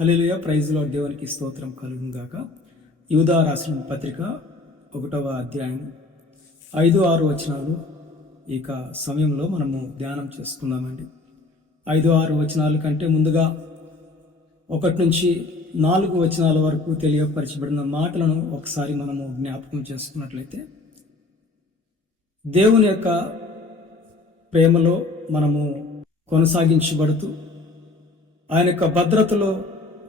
హల్లెలూయా ప్రైజ్లో దేవునికి స్తోత్రం కలుగును యూదా రాసిన పత్రిక ఒకటవ అధ్యాయం ఐదు ఆరు వచనాలు. ఇక సమయంలో మనము ధ్యానం చేసుకుందామండి. ఐదు ఆరు వచనాల కంటే ముందుగా ఒకటి నుంచి నాలుగు వచనాల వరకు తెలియపరచబడిన మాటలను ఒకసారి మనము జ్ఞాపకం చేసుకున్నట్లయితే దేవుని యొక్క ప్రేమలో మనము కొనసాగించబడుతూ ఆయన యొక్క భద్రతలో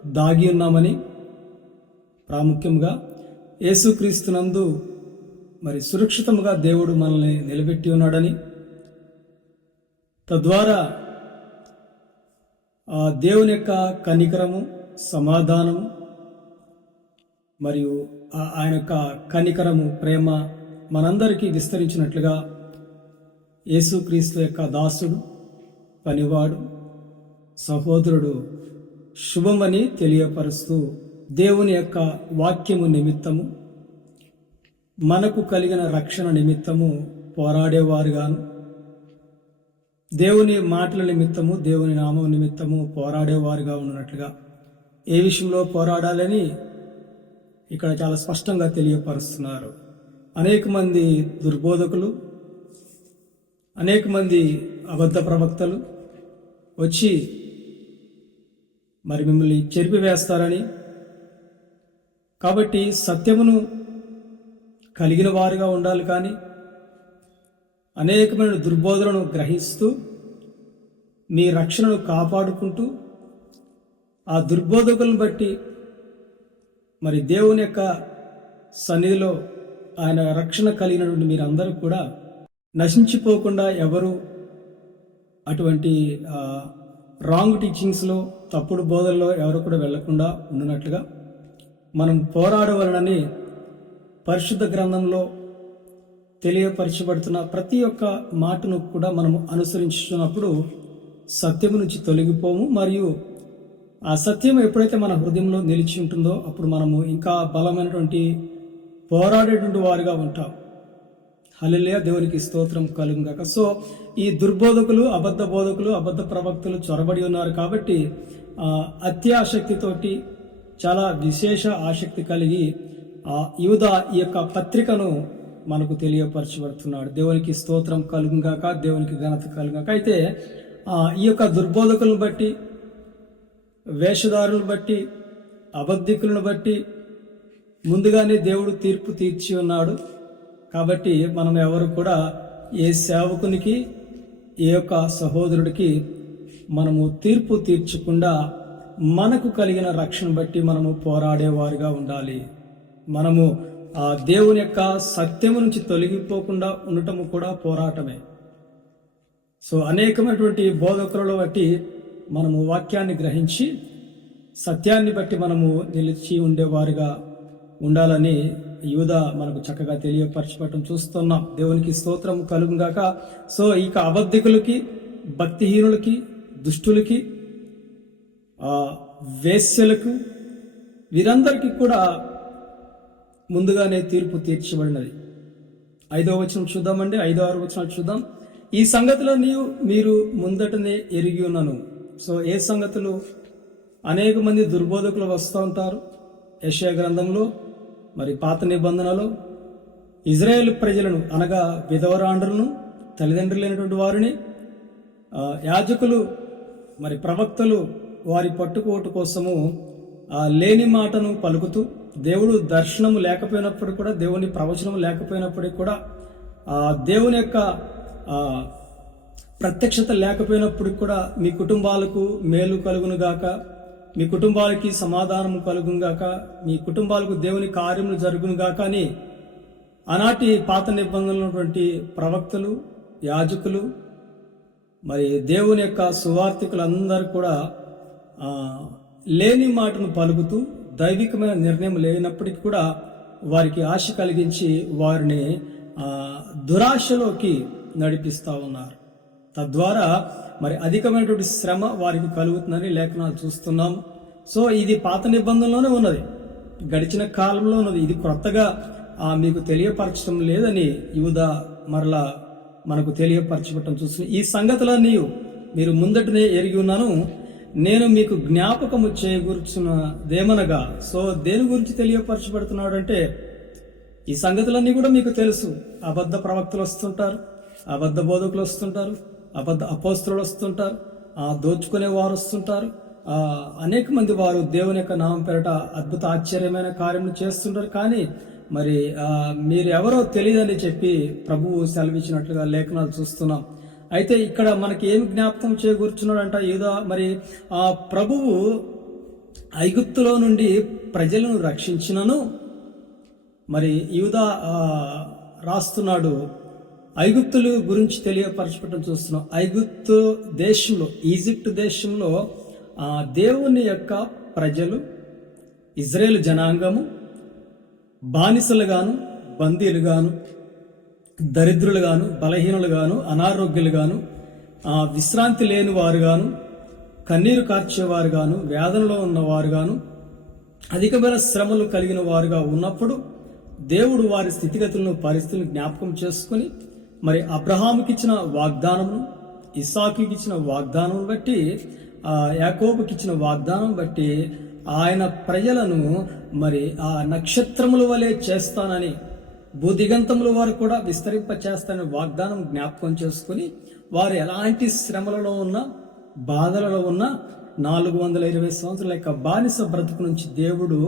దాగి ఉన్నామని ప్రాముఖ్యంగా యేసుక్రీస్తునందు మరి సురక్షితముగా దేవుడు మనల్ని నిలబెట్టి ఉన్నాడని తద్వారా ఆ దేవుని యొక్క కనికరము సమాధానము మరియు ఆ- ఆయన యొక్క కనికరము ప్రేమ మనందరికీ విస్తరించినట్లుగా యేసుక్రీస్తు యొక్క దాసుడు పనివాడు సహోదరుడు శుభమని తెలియపరుస్తూ దేవుని యొక్క వాక్యము నిమిత్తము మనకు కలిగిన రక్షణ నిమిత్తము పోరాడేవారుగాను. దేవుని మాటల నిమిత్తము దేవుని నామం నిమిత్తము పోరాడేవారుగా ఉన్నట్లుగా ఏ విషయంలో పోరాడాలని ఇక్కడ చాలా స్పష్టంగా తెలియపరుస్తున్నారు. అనేక మంది దుర్బోధకులు అనేక మంది అబద్ధ ప్రవక్తలు వచ్చి మరి మిమ్మల్ని చెరిపివేస్తారని కాబట్టి సత్యమును కలిగిన వారుగా ఉండాలి కానీ అనేకమైన దుర్బోధనను గ్రహిస్తూ మీ రక్షణను కాపాడుకుంటూ ఆ దుర్బోధకులను బట్టి మరి దేవుని యొక్క సన్నిధిలో ఆయన రక్షణ కలిగినటువంటి మీరందరూ కూడా నశించిపోకుండా ఎవరు అటువంటి రాంగ్ టీచింగ్స్లో తప్పుడు బోధల్లో ఎవరు కూడా వెళ్ళకుండా ఉండినట్లుగా మనం పోరాడవలనని పరిశుద్ధ గ్రంథంలో తెలియపరచబడుతున్న ప్రతి ఒక్క మాటను కూడా మనము అనుసరించుతున్నప్పుడు సత్యం నుంచి తొలగిపోము. మరియు ఆ సత్యం ఎప్పుడైతే మన హృదయంలో నిలిచి ఉంటుందో అప్పుడు మనము ఇంకా బలమైనటువంటి పోరాడేటువంటి వారుగా ఉంటాం హలలే దేవునికి స్తోత్రం కలుగుగాక సో ఈ దుర్బోధకులు అబద్ధ బోధకులు అబద్ధ ప్రవక్తలు చొరబడి ఉన్నారు కాబట్టి అత్యాసక్తితోటి చాలా విశేష ఆసక్తి కలిగి ఆ ఈ యొక్క పత్రికను మనకు తెలియపరచబడుతున్నాడు. దేవునికి స్తోత్రం కలుగుగాక దేవునికి ఘనత కలుగాక అయితే ఈ యొక్క దుర్బోధకులను బట్టి వేషధారులను బట్టి అబద్ధికులను బట్టి ముందుగానే దేవుడు తీర్పు తీర్చి ఉన్నాడు. కాబట్టి మనం ఎవరు కూడా ఏ సేవకునికి ఏ యొక్క సహోదరుడికి మనము తీర్పు తీర్చకుండా మనకు కలిగిన రక్షణ బట్టి మనము పోరాడేవారుగా ఉండాలి. మనము ఆ దేవుని యొక్క సత్యము నుంచి తొలగిపోకుండా ఉండటము కూడా పోరాటమే. సో అనేకమైనటువంటి బోధకులను బట్టి మనము వాక్యాన్ని గ్రహించి సత్యాన్ని బట్టి మనము నిలిచి ఉండేవారుగా ఉండాలని యూద మనకు చక్కగా తెలియపరచబడటం చూస్తున్నాం. దేవునికి స్తోత్రం కలుగుగాక సో ఇక అబద్ధికులకి భక్తిహీనులకి దుష్టులకి వేశ్యలకు వీరందరికీ కూడా ముందుగానే తీర్పు తీర్చబడినది. ఐదో వచనం చూద్దామండి. ఐదో ఆరు వచనాలు చూద్దాం. ఈ సంగతిలో నీవు మీరు ముందటనే ఎరిగి ఉన్నాను. సో ఏ సంగతులు? అనేక మంది దుర్బోధకులు వస్తూ ఉంటారు. యశయ గ్రంథంలో మరి పాత నిబంధనలో ఇజ్రాయేల్ ప్రజలను అనగా విధవరాండ్రులను తల్లిదండ్రులు లేనటువంటి వారిని యాజకులు మరి ప్రవక్తలు వారి పట్టుకోటు కోసము ఆ లేని మాటను పలుకుతూ దేవుడు దర్శనం లేకపోయినప్పుడు కూడా దేవుని ప్రవచనం లేకపోయినప్పటికీ కూడా ఆ దేవుని యొక్క ప్రత్యక్షత లేకపోయినప్పటికి కూడా మీ కుటుంబాలకు మేలు కలుగునుగాక మీ కుటుంబాలకి సమాధానం కలుగుగాక మీ కుటుంబాలకు దేవుని కార్యములు జరుగునుగాక అని ఆనాటి పాత నిబంధనలు ఉన్నటువంటి ప్రవక్తలు యాజకులు మరి దేవుని యొక్క సువార్థికులందరూ కూడా లేని మాటను పలుకుతూ దైవికమైన నిర్ణయం లేనప్పటికీ కూడా వారికి ఆశ కలిగించి వారిని దురాశలోకి నడిపిస్తూ ఉన్నారు. తద్వారా మరి అధికమైనటువంటి శ్రమ వారికి కలుగుతుందని లేఖనాలు చూస్తున్నాం. సో ఇది పాత నిబంధనలోనే ఉన్నది. గడిచిన కాలంలో ఉన్నది. ఇది క్రొత్తగా మీకు తెలియపరచడం లేదని యువద మరలా మనకు తెలియపరచబట్టం చూస్తుంది. ఈ సంగతులన్నీ మీరు ముందటనే ఎరిగి ఉన్నాను. నేను మీకు జ్ఞాపకము చేయగూర్చున్నదేమనగా సో దేని గురించి తెలియపరచబడుతున్నాడు అంటే ఈ సంగతులన్నీ కూడా మీకు తెలుసు. అబద్ధ ప్రవక్తలు వస్తుంటారు అబద్ధ బోధకులు వస్తుంటారు అబద్ధ అపోస్తులు వస్తుంటారు ఆ దోచుకునే వారు వస్తుంటారు. ఆ అనేక మంది వారు దేవుని యొక్క నామం పేరట అద్భుత ఆశ్చర్యమైన కార్యములు చేస్తుంటారు. కానీ మరి మీరు ఎవరో తెలియదని చెప్పి ప్రభువు సెలవిచ్చినట్లుగా లేఖనాలు చూస్తున్నాం. అయితే ఇక్కడ మనకి ఏమి జ్ఞాపకం చేకూర్చున్నాడంట? ఏదో మరి ఆ ప్రభువు ఐగుప్తులో నుండి ప్రజలను రక్షించినను. మరి యూదా రాస్తున్నాడు ఐగుప్తులు గురించి తెలియపరచడం చూస్తున్నాం. ఐగుప్తు దేశంలో ఈజిప్ట్ దేశంలో ఆ, దేవుని యొక్క ప్రజలు ఇజ్రాయేల్ జనాంగము బానిసలుగాను బందీలుగాను దరిద్రులుగాను బలహీనులుగాను అనారోగ్యులుగాను ఆ, విశ్రాంతి లేని వారుగాను కన్నీరు కార్చేవారుగాను వేదనలో ఉన్నవారుగాను అధికమైన శ్రమలు కలిగిన వారుగా ఉన్నప్పుడు దేవుడు వారి స్థితిగతులను పరిస్థితులను జ్ఞాపకం చేసుకుని మరి అబ్రహాముకి ఇచ్చిన వాగ్దానమును ఇస్సాకి ఇచ్చిన వాగ్దానం బట్టి యాకోబుకి ఇచ్చిన వాగ్దానం బట్టి ఆయన ప్రజలను మరి ఆ నక్షత్రముల వలె చేస్తానని భూదిగంతముల వారు కూడా విస్తరింప చేస్తానని వాగ్దానం జ్ఞాపకం చేసుకుని వారు ఎలాంటి శ్రమలలో ఉన్న బాధలలో ఉన్న నాలుగు వందల ఇరవై సంవత్సరాల యొక్క బానిస బ్రతుకు నుంచి దేవుడు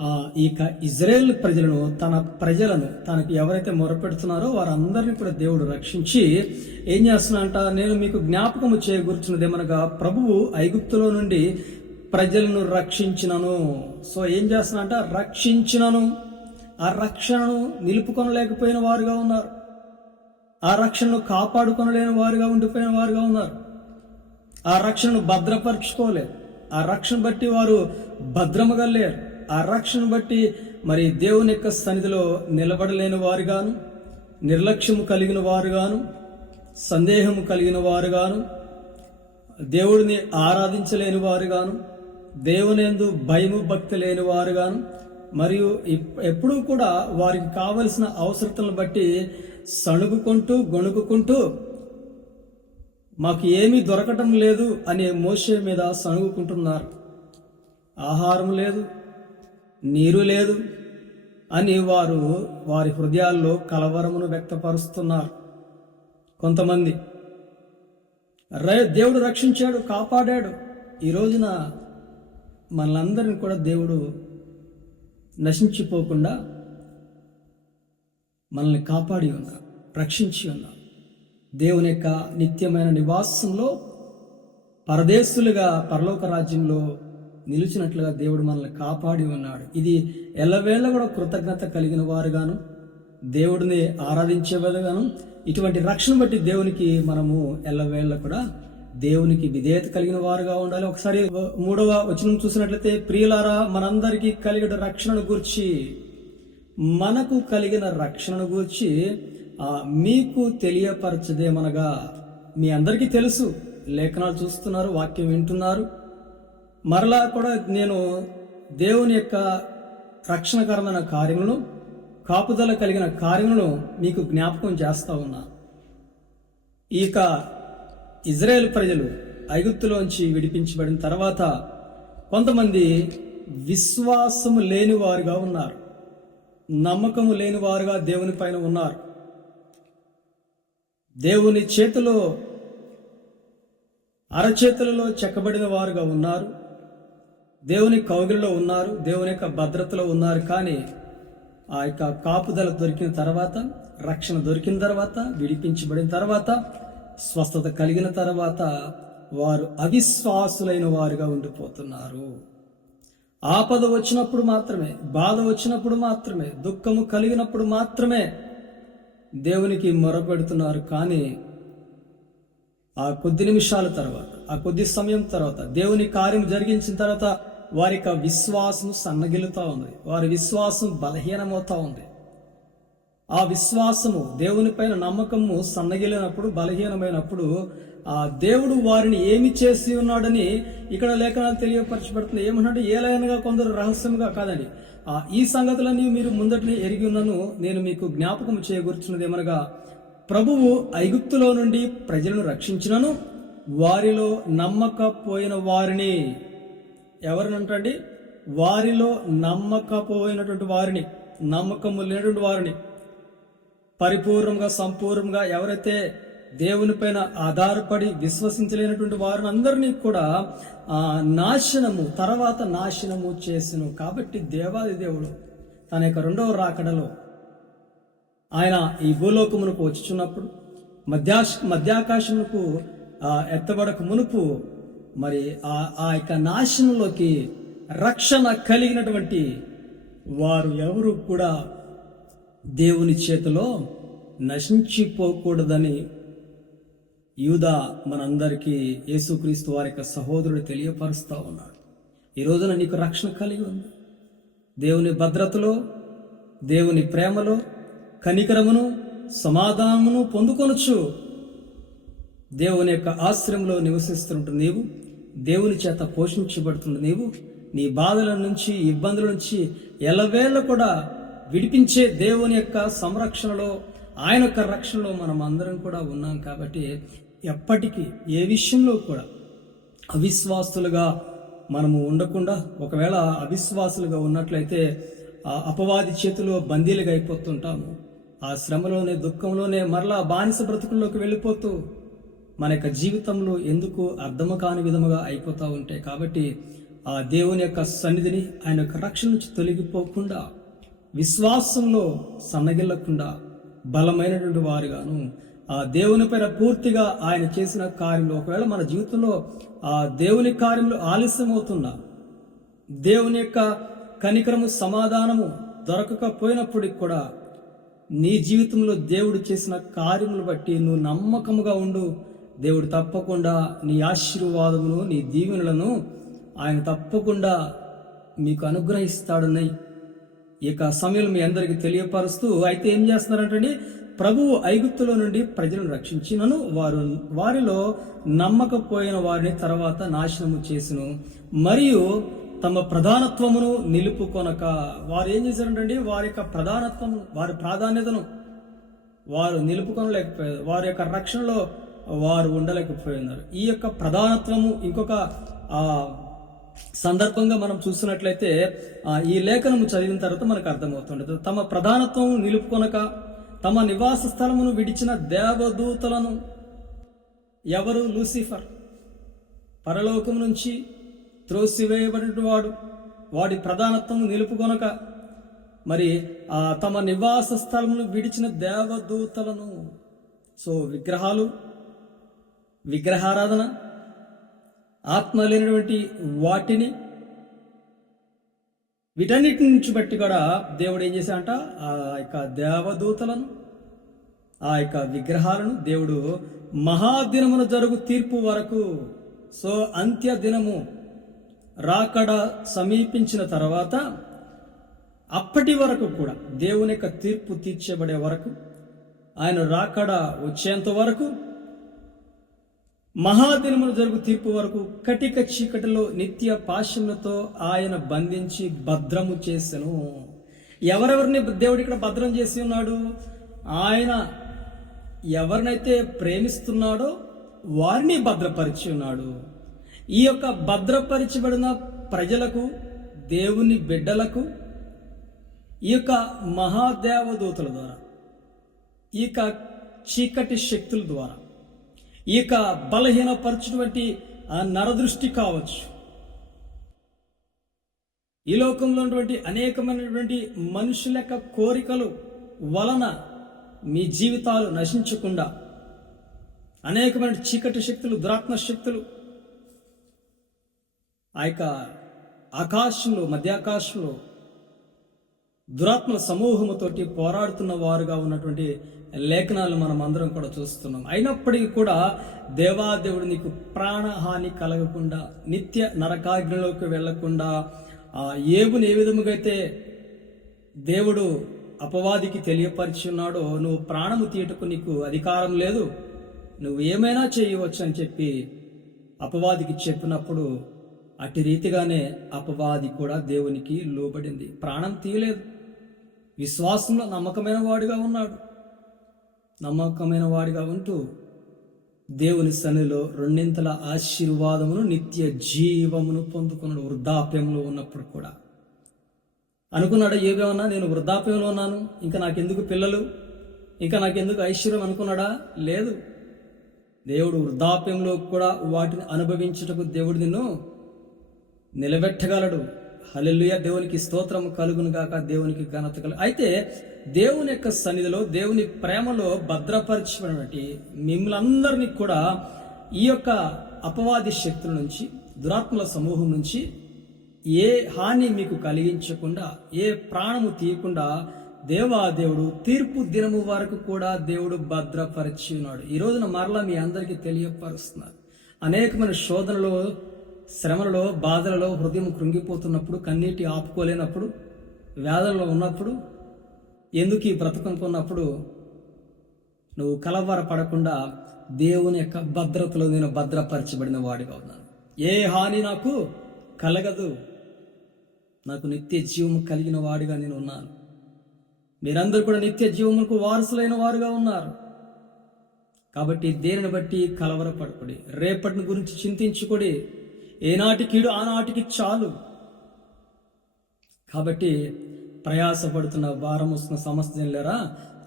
ఆ ఇక ఇజ్రాయెల్ ప్రజలను తన ప్రజలను తనకు ఎవరైతే మొరపెడుతున్నారో వారందరినీ కూడా దేవుడు రక్షించి ఏం చేస్తున్నాడంట? నేను మీకు జ్ఞాపకము ఏమనగా ప్రభువు ఐగుప్తులో నుండి ప్రజలను రక్షించినను. సో ఏం చేస్తున్నాడంట? రక్షించినను. ఆ రక్షణను నిలుపుకొనలేకపోయిన వారుగా ఉన్నారు. ఆ రక్షణను కాపాడుకొనలేని వారుగా ఉండిపోయిన వారుగా ఉన్నారు. ఆ రక్షణను భద్రపరచుకోలేరు ఆ రక్షణ బట్టి వారు భద్రముగా లేరు ఆ రక్షణ బట్టి మరి దేవుని యొక్క సన్నిధిలో నిలబడలేని వారుగాను నిర్లక్ష్యము కలిగిన వారుగాను సందేహము కలిగిన వారుగాను దేవుడిని ఆరాధించలేని వారుగాను దేవునేందు భయము భక్తి లేని వారుగాను మరియు ఎప్పుడూ కూడా వారికి కావలసిన అవసరతలను బట్టి సణుగుకుంటూ గొణుగుకుంటూ మాకు ఏమీ దొరకటం లేదు అనే మోసే మీద సణుగుకుంటున్నారు. ఆహారం లేదు నీరు లేదు అని వారు వారి హృదయాల్లో కలవరమును వ్యక్తపరుస్తున్నారు. కొంతమంది రే- దేవుడు రక్షించాడు కాపాడాడు. ఈ రోజున మనలందరిని కూడా దేవుడు నశించిపోకుండా మనల్ని కాపాడి ఉన్నారు రక్షించి ఉన్నారు దేవుని యొక్క నిత్యమైన నివాసంలో పరదేశులుగా పరలోక రాజ్యంలో నిలిచినట్లుగా దేవుడు మనల్ని కాపాడి ఉన్నాడు. ఇది ఎల్లవేళ కూడా కృతజ్ఞత కలిగిన వారుగాను దేవుడిని ఆరాధించేవారుగాను ఇటువంటి రక్షణ బట్టి దేవునికి మనము ఎల్లవేళ కూడా దేవునికి విధేయత కలిగిన వారుగా ఉండాలి. ఒకసారి మూడవ వచనం చూసినట్లయితే ప్రియులారా మనందరికీ కలిగిన రక్షణను గురించి మనకు కలిగిన రక్షణను గూర్చి మీకు తెలియపరచదేమనగా మీ అందరికీ తెలుసు. లేఖనాలు చూస్తున్నారు వాక్యం వింటున్నారు. మరలా కూడా నేను దేవుని యొక్క రక్షణకరమైన కార్యములను కాపుదల కలిగిన కార్యములను మీకు జ్ఞాపకం చేస్తూ ఉన్నా. ఇక ఇజ్రాయెల్ ప్రజలు ఐగుప్తులోంచి విడిపించబడిన తర్వాత కొంతమంది విశ్వాసము లేని వారుగా ఉన్నారు. నమ్మకము లేని వారుగా దేవుని పైన ఉన్నారు. దేవుని చేతిలో అరచేతులలో చెక్కబడిన వారుగా ఉన్నారు. దేవుని కౌగిలిలో ఉన్నారు దేవుని యొక్క భద్రతలో ఉన్నారు. కానీ ఆ యొక్క కాపుదల దొరికిన తర్వాత రక్షణ దొరికిన తర్వాత విడిపించబడిన తర్వాత స్వస్థత కలిగిన తర్వాత వారు అవిశ్వాసులైన వారుగా ఉండిపోతున్నారు. ఆపద వచ్చినప్పుడు మాత్రమే బాధ వచ్చినప్పుడు మాత్రమే దుఃఖము కలిగినప్పుడు మాత్రమే దేవునికి మొరపెడుతున్నారు. కానీ ఆ కొద్ది నిమిషాల తర్వాత ఆ కొద్ది సమయం తర్వాత దేవుని కార్యం జరిగించిన తర్వాత వారి యొక్క విశ్వాసం సన్నగిలుతూ ఉంది. వారి విశ్వాసం బలహీనమవుతూ ఉంది. ఆ విశ్వాసము దేవునిపైన నమ్మకము సన్నగిలినప్పుడు బలహీనమైనప్పుడు ఆ దేవుడు వారిని ఏమి చేసి ఉన్నాడని ఇక్కడ లేఖనాలు తెలియపరచబడుతుంది. ఏమన్నాడు ఏలైనగా కొందరు రహస్యంగా కాదండి. ఆ ఈ సంగతులన్నీ మీరు ముందటిని ఎరిగి ఉన్నను నేను మీకు జ్ఞాపకం చేయగూర్చున్నది ఏమనగా ప్రభువు ఐగుప్తులో నుండి ప్రజలను రక్షించినను వారిలో నమ్మకపోయిన వారిని ఎవరినంటండి? వారిలో నమ్మకపోయినటువంటి వారిని నమ్మకము లేనటువంటి వారిని పరిపూర్ణంగా సంపూర్ణంగా ఎవరైతే దేవుని పైన ఆధారపడి విశ్వసించలేనటువంటి వారిని అందరినీ కూడా ఆ నాశనము తర్వాత నాశనము చేసిన. కాబట్టి దేవాది దేవుడు తన యొక్క రెండవ రాకడలో ఆయన ఈ భూలోకమునకు వచ్చుచున్నప్పుడు మధ్యాశ మధ్యాకాశమునకు ఆ, ఎత్తబడక మునుపు మరి ఆ ఆ యొక్క నాశనంలోకి రక్షణ కలిగినటువంటి వారు ఎవరు కూడా దేవుని చేతిలో నశించిపోకూడదని యూదా మనందరికీ యేసుక్రీస్తు వారి యొక్క సహోదరుడు తెలియపరుస్తూ ఉన్నాడు. ఈ రోజున నీకు రక్షణ కలిగి ఉంది. దేవుని భద్రతలో దేవుని ప్రేమలో కనికరమును సమాధానమును పొందుకొనొచ్చు దేవుని యొక్క ఆశ్రయంలో నివసిస్తుంటు నీవు దేవుని చేత పోషించబడుతున్న నీవు నీ బాధల నుంచి ఇబ్బందుల నుంచి ఎలవేళ్ళ కూడా విడిపించే దేవుని యొక్క సంరక్షణలో ఆయన యొక్క రక్షణలో మనం అందరం కూడా ఉన్నాం కాబట్టి ఎప్పటికీ ఏ విషయంలో కూడా అవిశ్వాసులుగా మనము ఉండకుండా ఒకవేళ అవిశ్వాసులుగా ఉన్నట్లయితే ఆ అపవాది చేతిలో బందీలుగా అయిపోతుంటాము. ఆ శ్రమలోనే దుఃఖంలోనే మరలా బానిస బ్రతుకుల్లోకి వెళ్ళిపోతూ మన యొక్క జీవితంలో ఎందుకు అర్థము కాని విధముగా అయిపోతూ ఉంటాయి కాబట్టి ఆ దేవుని యొక్క సన్నిధిని ఆయన యొక్క రక్షణ నుంచి తొలగిపోకుండా విశ్వాసంలో సన్నగిల్లకుండా బలమైనటువంటి వారుగాను ఆ దేవుని పైన పూర్తిగా ఆయన చేసిన కార్యంలో ఒకవేళ మన జీవితంలో ఆ దేవుని కార్యంలో ఆలస్యం అవుతున్నా దేవుని యొక్క కనికరము సమాధానము దొరకకపోయినప్పటికి కూడా నీ జీవితంలో దేవుడు చేసిన కార్యములు బట్టి నువ్వు నమ్మకముగా ఉండు దేవుడు తప్పకుండా నీ ఆశీర్వాదమును నీ దీవెనలను ఆయన తప్పకుండా మీకు అనుగ్రహిస్తాడని ఈ యొక్క మీ అందరికీ తెలియపరుస్తూ అయితే ఏం చేస్తున్నారంటే ప్రభువు ఐగుప్తులో నుండి ప్రజలను రక్షించినను వారు వారిలో నమ్మకపోయిన వారిని తర్వాత నాశనము చేసిను. మరియు తమ ప్రధానత్వమును నిలుపుకొనక వారు ఏం చేశారంటే వారి యొక్క ప్రధానత్వం వారి ప్రాధాన్యతను వారు నిలుపుకొనలేకపోయారు. వారి యొక్క రక్షణలో వారు ఉండలేకపోయినారు. ఈ యొక్క ప్రధానత్వము ఇంకొక సందర్భంగా మనం చూస్తున్నట్లయితే ఈ లేఖనము చదివిన తర్వాత మనకు అర్థమవుతుండదు. తమ ప్రధానత్వం నిలుపుకొనక తమ నివాస స్థలమును విడిచిన దేవదూతలను ఎవరు? లూసిఫర్. పరలోకం నుంచి త్రోసివేయబడిన వాడు వాడి ప్రధానత్వం నిలుపుకొనక మరి ఆ తమ నివాస స్థలమును విడిచిన దేవదూతలను. సో విగ్రహాలు విగ్రహారాధన ఆత్మ లేనటువంటి వాటిని వీటన్నిటి నుంచి బట్టి కూడా దేవుడు ఏం చేశాడంట? ఆ యొక్క దేవదూతలను ఆ యొక్క విగ్రహాలను దేవుడు మహాదినమున జరుగు తీర్పు వరకు సో అంత్య దినము రాకడ సమీపించిన తర్వాత అప్పటి వరకు కూడా దేవుని యొక్క తీర్పు తీర్చబడే వరకు ఆయన రాకడ వచ్చేంత వరకు మహాదినములు జరుగు తీర్పు వరకు కటిక చీకటిలో నిత్య పాశములతో ఆయన బంధించి భద్రము చేసెను. ఎవరెవరిని దేవుడు ఇక్కడ భద్రం చేసి ఉన్నాడు? ఆయన ఎవరినైతే ప్రేమిస్తున్నాడో వారిని భద్రపరిచి ఉన్నాడు. ఈ యొక్క భద్రపరచబడిన ప్రజలకు దేవుని బిడ్డలకు ఈ యొక్క మహాదేవదూతల ద్వారా ఈ యొక్క చీకటి శక్తుల ద్వారా ఈ యొక్క బలహీనపరచినటువంటి ఆ నరదృష్టి కావచ్చు. ఈ లోకంలో ఉన్నటువంటి అనేకమైనటువంటి మనుషుల యొక్క కోరికలు వలన మీ జీవితాలు నశించకుండా అనేకమైన చీకటి శక్తులు దురాత్మ శక్తులు ఆ యొక్క ఆకాశంలో మధ్యాకాశంలో దురాత్మ సమూహముతోటి పోరాడుతున్న వారుగా ఉన్నటువంటి లేఖనాలు మనం అందరం కూడా చూస్తున్నాం. అయినప్పటికీ కూడా దేవాదేవుడు నీకు ప్రాణహాని కలగకుండా నిత్య నరకాగ్నిలోకి వెళ్ళకుండా ఆ ఏబుని ఏ విధముగా అయితే దేవుడు అపవాదికి తెలియపరిచి ఉన్నాడో నువ్వు ప్రాణము తీయటకు నీకు అధికారం లేదు. నువ్వు ఏమైనా చేయవచ్చు అని చెప్పి అపవాదికి చెప్పినప్పుడు అటు రీతిగానే అపవాది కూడా దేవునికి లోబడింది. ప్రాణం తీయలేదు. విశ్వాసంలో నమ్మకమైన వాడుగా ఉన్నాడు. నమ్మకమైన వాడిగా ఉంటూ దేవుని సన్నిలో రెండింతల ఆశీర్వాదమును నిత్య జీవమును పొందుకున్నాడు వృద్ధాప్యంలో ఉన్నప్పుడు కూడా. అనుకున్నాడు ఏవేమన్నా నేను వృద్ధాప్యంలో ఉన్నాను. ఇంకా నాకెందుకు పిల్లలు? ఇంకా నాకెందుకు ఐశ్వర్యం అనుకున్నాడా? లేదు. దేవుడు వృద్ధాప్యంలో కూడా వాటిని అనుభవించుటకు దేవుడు నిన్ను నిలబెట్టగలడు. హలెల్లుయ. దేవునికి స్తోత్రం కలుగును గాక దేవునికి ఘనత కలుగు. అయితే దేవుని యొక్క సన్నిధిలో దేవుని ప్రేమలో భద్రపరిచినటువంటి మిమ్మల్ని అందరినీ కూడా ఈ యొక్క అపవాది శక్తుల నుంచి దురాత్మల సమూహం నుంచి ఏ హాని మీకు కలిగించకుండా ఏ ప్రాణము తీయకుండా దేవాదేవుడు తీర్పు దినము వరకు కూడా దేవుడు భద్రపరిచి ఉన్నాడు. ఈ రోజున మరలా మీ అందరికీ తెలియపరుస్తున్నారు. అనేకమైన శోధనలో శ్రమలలో బాధలలో హృదయం కృంగిపోతున్నప్పుడు కన్నీటి ఆపుకోలేనప్పుడు వ్యాధులలో ఉన్నప్పుడు ఎందుకు ఈ బ్రతకనుకున్నప్పుడు నువ్వు కలవర పడకుండా దేవుని యొక్క భద్రతలో నేను భద్రపరచబడిన వాడిగా ఉన్నాను. ఏ హాని నాకు కలగదు. నాకు నిత్య జీవము కలిగిన వాడిగా నేను ఉన్నాను. మీరందరూ కూడా నిత్య జీవములకు వారసులైన వారుగా ఉన్నారు. కాబట్టి దేనిని బట్టి కలవరపడకుడి? రేపటిని గురించి చింతించుకోడి. ఏనాటికిడు ఆనాటికి చాలు. కాబట్టి ప్రయాసపడుతున్న భారం వస్తున్న సమస్య లేరా?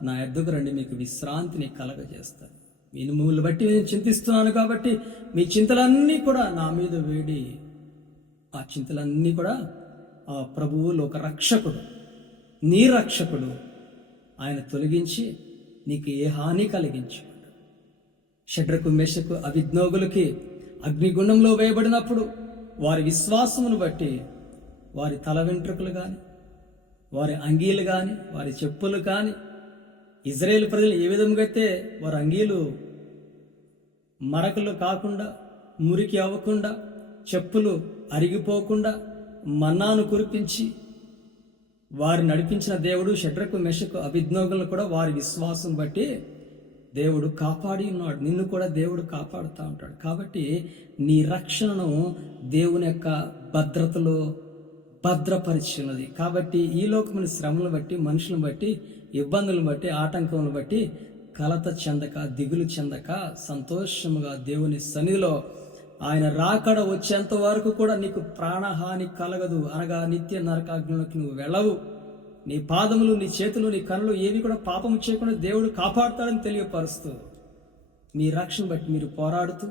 నా ఎద్దుకు రండి మీకు విశ్రాంతిని కలగజేస్తాను నేను మిమ్మల్ని బట్టి నేను చింతిస్తున్నాను కాబట్టి మీ చింతలన్నీ కూడా నా మీద వేడి. ఆ చింతలన్నీ కూడా ఆ ప్రభువులు ఒక రక్షకుడు నీ రక్షకుడు ఆయన తొలగించి నీకు ఏ హాని కలిగించాడు షడ్రకు మెషకు అవిజ్ఞోగులకి అగ్నిగుండంలో వేయబడినప్పుడు వారి విశ్వాసమును బట్టి వారి తల వెంట్రుకలు కానీ వారి అంగీలు కానీ వారి చెప్పులు కానీ ఇజ్రాయేల్ ప్రజలు ఏ విధంగా అయితే వారి అంగీలు మరకలు కాకుండా మురికి అవ్వకుండా చెప్పులు అరిగిపోకుండా మన్నాను కురిపించి వారి నడిపించిన దేవుడు షడ్రకు మెషకు అభిజ్ఞోగులను కూడా వారి విశ్వాసం బట్టి దేవుడు కాపాడి ఉన్నాడు. నిన్ను కూడా దేవుడు కాపాడుతూ ఉంటాడు. కాబట్టి నీ రక్షణను దేవుని యొక్క భద్రతలో భద్రపరిచినది. కాబట్టి ఈ లోకమైన శ్రమను బట్టి మనుషులను బట్టి ఇబ్బందులను బట్టి ఆటంకములను బట్టి కలత చెందక దిగులు చెందక సంతోషముగా దేవుని సన్నిధిలో ఆయన రాకడ వచ్చేంత వరకు కూడా నీకు ప్రాణహాని కలగదు. అనగా నిత్య నరకాగ్నులకు నువ్వు వెళ్ళవు. నీ పాదములు నీ చేతులు నీ కనులు ఏవి కూడా పాపము చేయకుండా దేవుడు కాపాడుతాడని తెలియపరుస్తూ మీ రక్షణ బట్టి మీరు పోరాడుతూ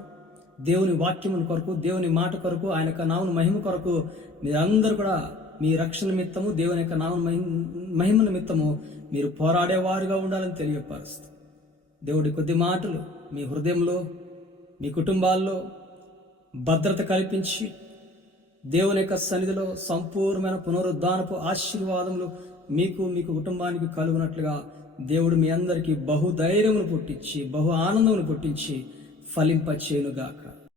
దేవుని వాక్యముల కొరకు దేవుని మాట కొరకు ఆయన యొక్క నామను మహిమ కొరకు మీరందరూ కూడా మీ రక్షణ నిమిత్తము దేవుని యొక్క నామ మహిమ నిమిత్తము మీరు పోరాడేవారుగా ఉండాలని తెలియపరుస్తుంది దేవుడి కొద్ది మాటలు మీ హృదయంలో మీ కుటుంబాల్లో భద్రత కల్పించి దేవుని యొక్క సన్నిధిలో సంపూర్ణమైన పునరుద్ధానపు ఆశీర్వాదములు మీకు మీకు కుటుంబానికి కలుగునట్లుగా దేవుడు మీ అందరికీ బహుధైర్యమును పుట్టించి బహు ఆనందమును పుట్టించి ఫలింపచేయునుగాక.